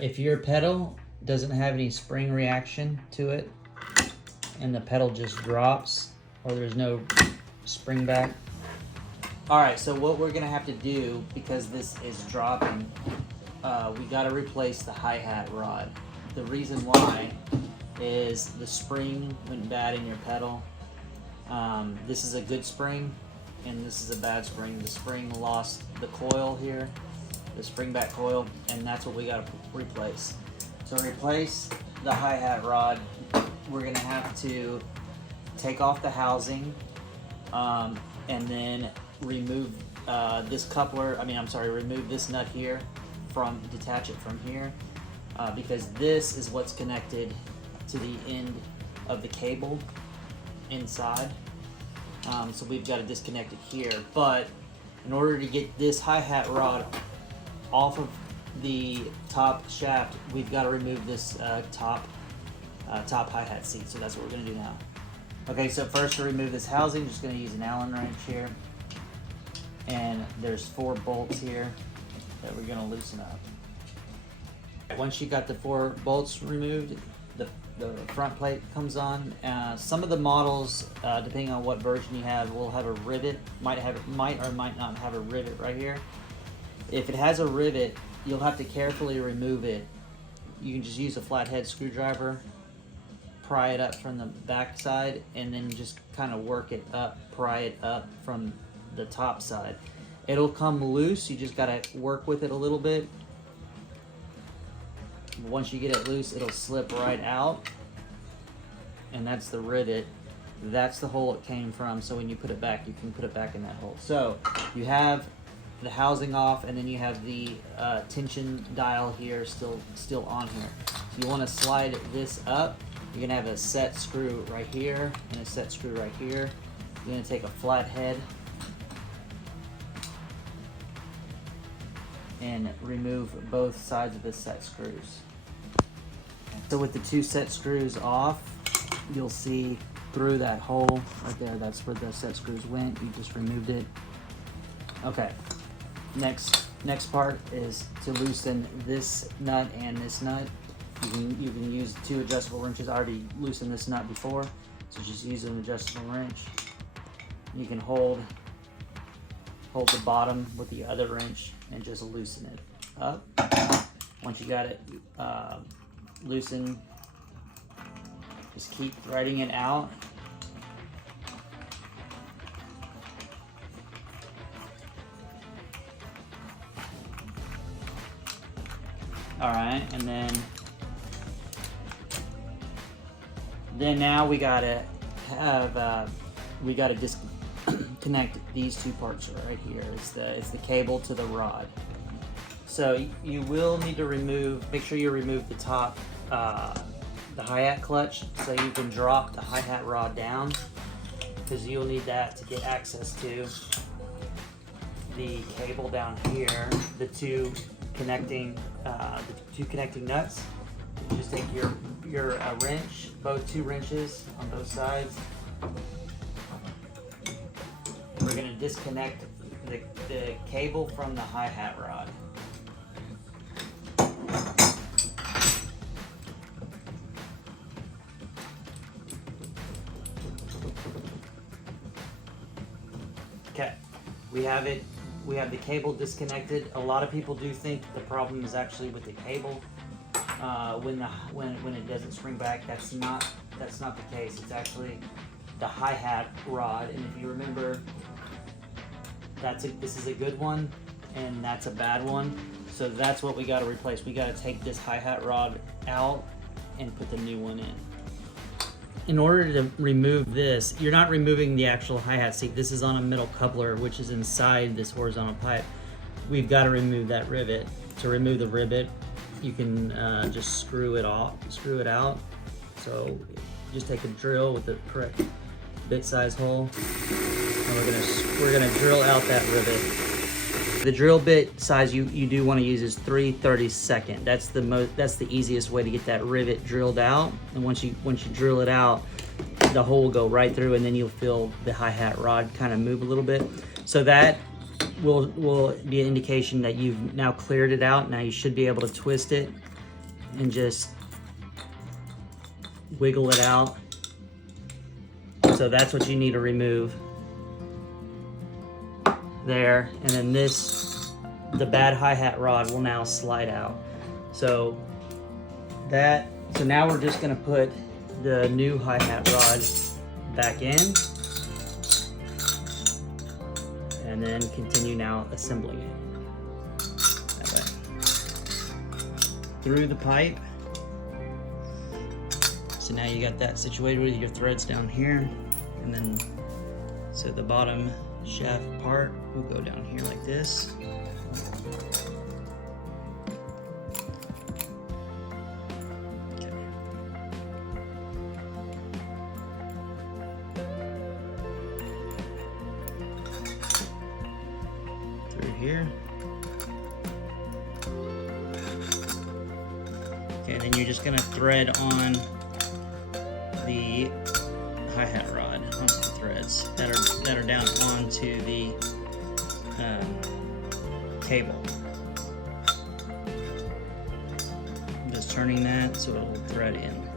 If your pedal doesn't have any spring reaction to it and the pedal just drops or there's no spring back. All right, so what we're gonna have to do, because this is dropping, we gotta replace the hi-hat rod. The reason why is the spring went bad in your pedal. This is a good spring and this is a bad spring. The spring lost the coil here, the spring back coil, and that's what we gotta replace. So replace the hi-hat rod, we're gonna have to take off the housing and then remove this coupler, remove this nut here, detach it from here, because this is what's connected to the end of the cable inside. So we've got to disconnect it here, but in order to get this hi-hat rod off of the top shaft, we've got to remove this top hi-hat seat. So that's what we're going to do now. Okay, so first to remove this housing, just going to use an Allen wrench here, and there's 4 bolts here that we're going to loosen up. Once you got the 4 bolts removed, the front plate comes on. Some of the models, depending on what version you have, will have a rivet. Might or might not have a rivet right here. If it has a rivet, you'll have to carefully remove it. You can just use a flathead screwdriver, pry it up from the back side, and then just kind of work it up, pry it up from the top side. It'll come loose, you just gotta work with it a little bit. Once you get it loose, it'll slip right out, and that's the rivet. That's the hole it came from, so when you put it back, you can put it back in that hole. So you have the housing off, and then you have the tension dial here still on here. So you want to slide this up. You're gonna have a set screw right here and a set screw right here. You're gonna take a flathead and remove both sides of the set screws. So with the 2 set screws off, you'll see through that hole right there, that's where the set screws went. You just removed it. Okay, next part is to loosen this nut and this nut. You can use 2 adjustable wrenches. I already loosened this nut before, so just use an adjustable wrench. You can hold the bottom with the other wrench and just loosen it up. Once you got it loosened, just keep threading it out. All right, and then now we gotta disconnect these 2 parts right here. It's the cable to the rod. So you will need to make sure you remove the top, the hi-hat clutch, so you can drop the hi-hat rod down, because you'll need that to get access to the cable down here, the two connecting nuts. You just take your wrench, 2 wrenches on both sides. We're going to disconnect the cable from the hi-hat rod. Okay, we have the cable disconnected. A lot of people do think the problem is actually with the cable. When it doesn't spring back, that's not the case. It's actually the hi-hat rod. And if you remember, this is a good one and that's a bad one. So that's what we got to replace. We got to take this hi-hat rod out and put the new one in. In order to remove this, you're not removing the actual hi-hat seat. This is on a metal coupler, which is inside this horizontal pipe. We've got to remove that rivet. To remove the rivet, you can just screw it out. So just take a drill with the correct bit size hole, and we're gonna drill out that rivet. The drill bit size you do want to use is 3/32. That's the easiest way to get that rivet drilled out. And once you drill it out, the hole will go right through, and then you'll feel the hi-hat rod kind of move a little bit. So that will be an indication that you've now cleared it out. Now you should be able to twist it and just wiggle it out. So that's what you need to remove there. And then the bad hi-hat rod will now slide out. So now we're just gonna put the new hi-hat rod back in and then continue now assembling it that way through the pipe. So now you got that situated with your threads down here, and then so the bottom shaft part will go down here like this. Okay. Through here. Okay, and then you're just gonna thread on the hi-hat rod onto the threads that are down onto the cable. I'm just turning that so it'll thread in.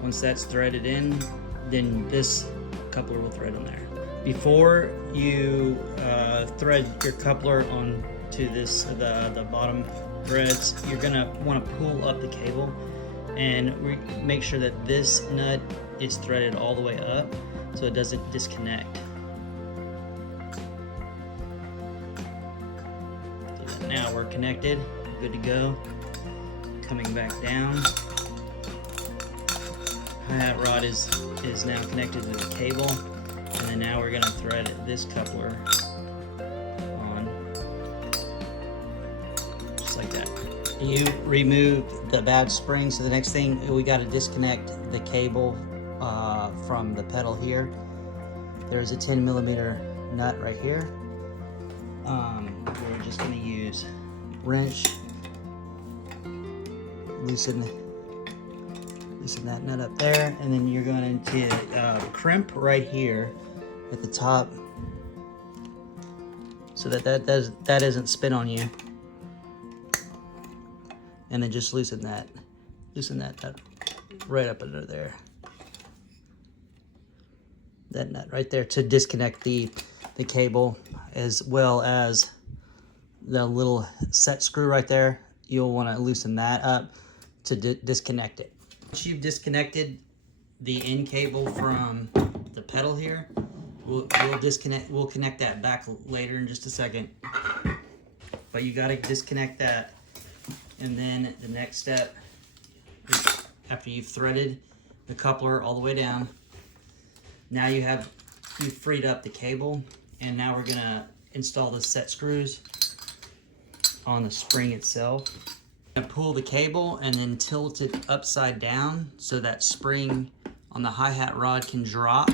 Once that's threaded in, then this coupler will thread on there. Before you thread your coupler onto the bottom threads, you're gonna want to pull up the cable and make sure that this nut is threaded all the way up so it doesn't disconnect. So now we're connected, good to go. Coming back down. Hi-hat rod is now connected to the cable, and then now we're gonna thread this coupler on, just like that. You removed the bad spring, so the next thing we got to disconnect the cable from the pedal here. There's a 10mm nut right here. We're just going to use wrench, loosen that nut up there, and then you're going to crimp right here at the top so that doesn't spin on you. And then just loosen that nut right up under there. That nut right there to disconnect the cable, as well as the little set screw right there. You'll want to loosen that up to disconnect it. Once you've disconnected the end cable from the pedal here, we'll connect that back later in just a second. But you got to disconnect that. And then the next step, after you've threaded the coupler all the way down, now you've freed up the cable, and now we're gonna install the set screws on the spring itself. I'm gonna pull the cable and then tilt it upside down so that spring on the hi-hat rod can drop.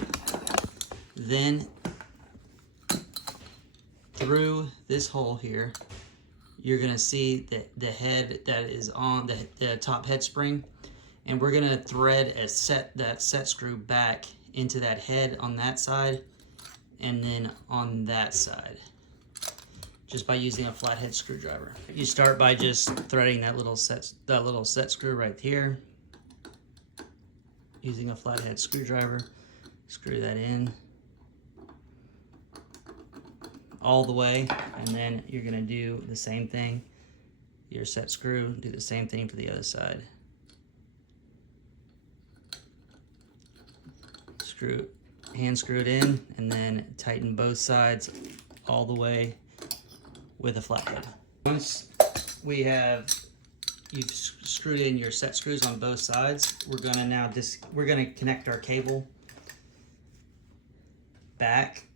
Then through this hole here, you're gonna see the head that is on the top head spring, and we're gonna thread that set screw back into that head on that side, and then on that side, just by using a flathead screwdriver. You start by just threading that little set screw right here, using a flathead screwdriver. Screw that in all the way, and then you're gonna do the same thing. Your set screw, do the same thing for the other side. Hand screw it in, and then tighten both sides all the way with a flathead. Once you've screwed in your set screws on both sides, we're gonna connect our cable back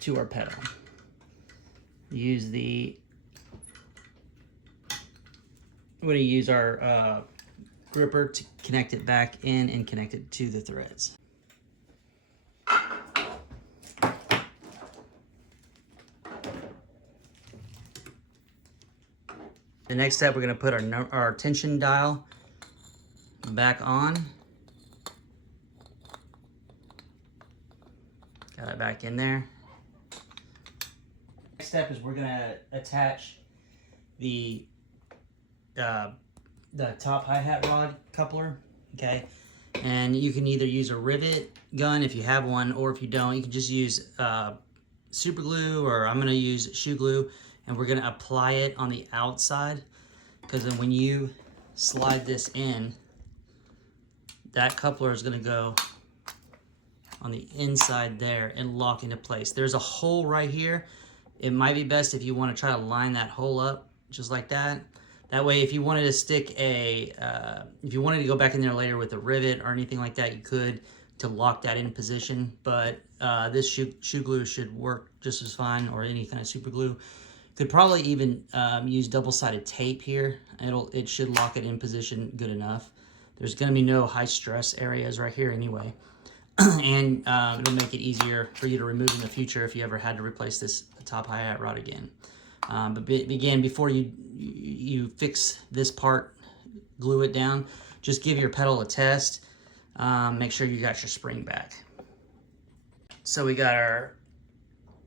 to our pedal. We're gonna use our gripper to connect it back in and connect it to the threads. The next step, we're gonna put our tension dial back on. Got it back in there. Next step is we're gonna attach the the top hi-hat rod coupler, okay? And you can either use a rivet gun if you have one, or if you don't, you can just use super glue, or I'm gonna use shoe glue, and we're gonna apply it on the outside, because then when you slide this in, that coupler is gonna go on the inside there and lock into place. There's a hole right here. It might be best if you want to try to line that hole up just like that. That way, if you wanted to stick if you wanted to go back in there later with a rivet or anything like that, you could, to lock that in position. But this shoe glue should work just as fine, or any kind of super glue. Could probably even use double-sided tape here. It should lock it in position good enough. There's going to be no high stress areas right here anyway. And it'll make it easier for you to remove in the future if you ever had to replace this top hi-hat rod again. But again, before you fix this part, glue it down, just give your pedal a test. Make sure you got your spring back. So we got our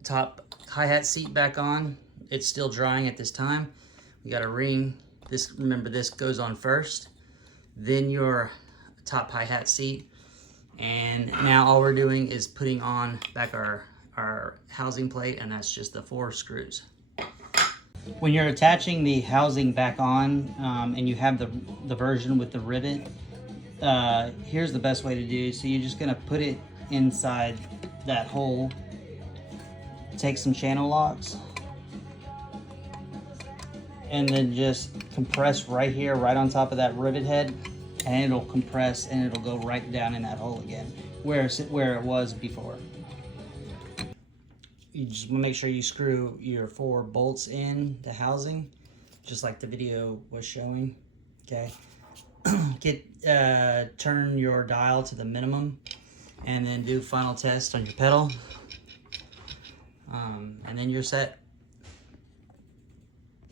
top hi-hat seat back on. It's still drying at this time. We got a ring. Remember, this goes on first, then your top hi-hat seat. And now all we're doing is putting on back our housing plate, and that's just the 4 screws. When you're attaching the housing back on, and you have the version with the rivet, here's the best way to do. So you're just gonna put it inside that hole, take some channel locks, and then just compress right here, right on top of that rivet head, and it'll compress and it'll go right down in that hole again, where it was before. You just want to make sure you screw your 4 bolts in the housing, just like the video was showing, okay? Turn your dial to the minimum, and then do final test on your pedal, and then you're set.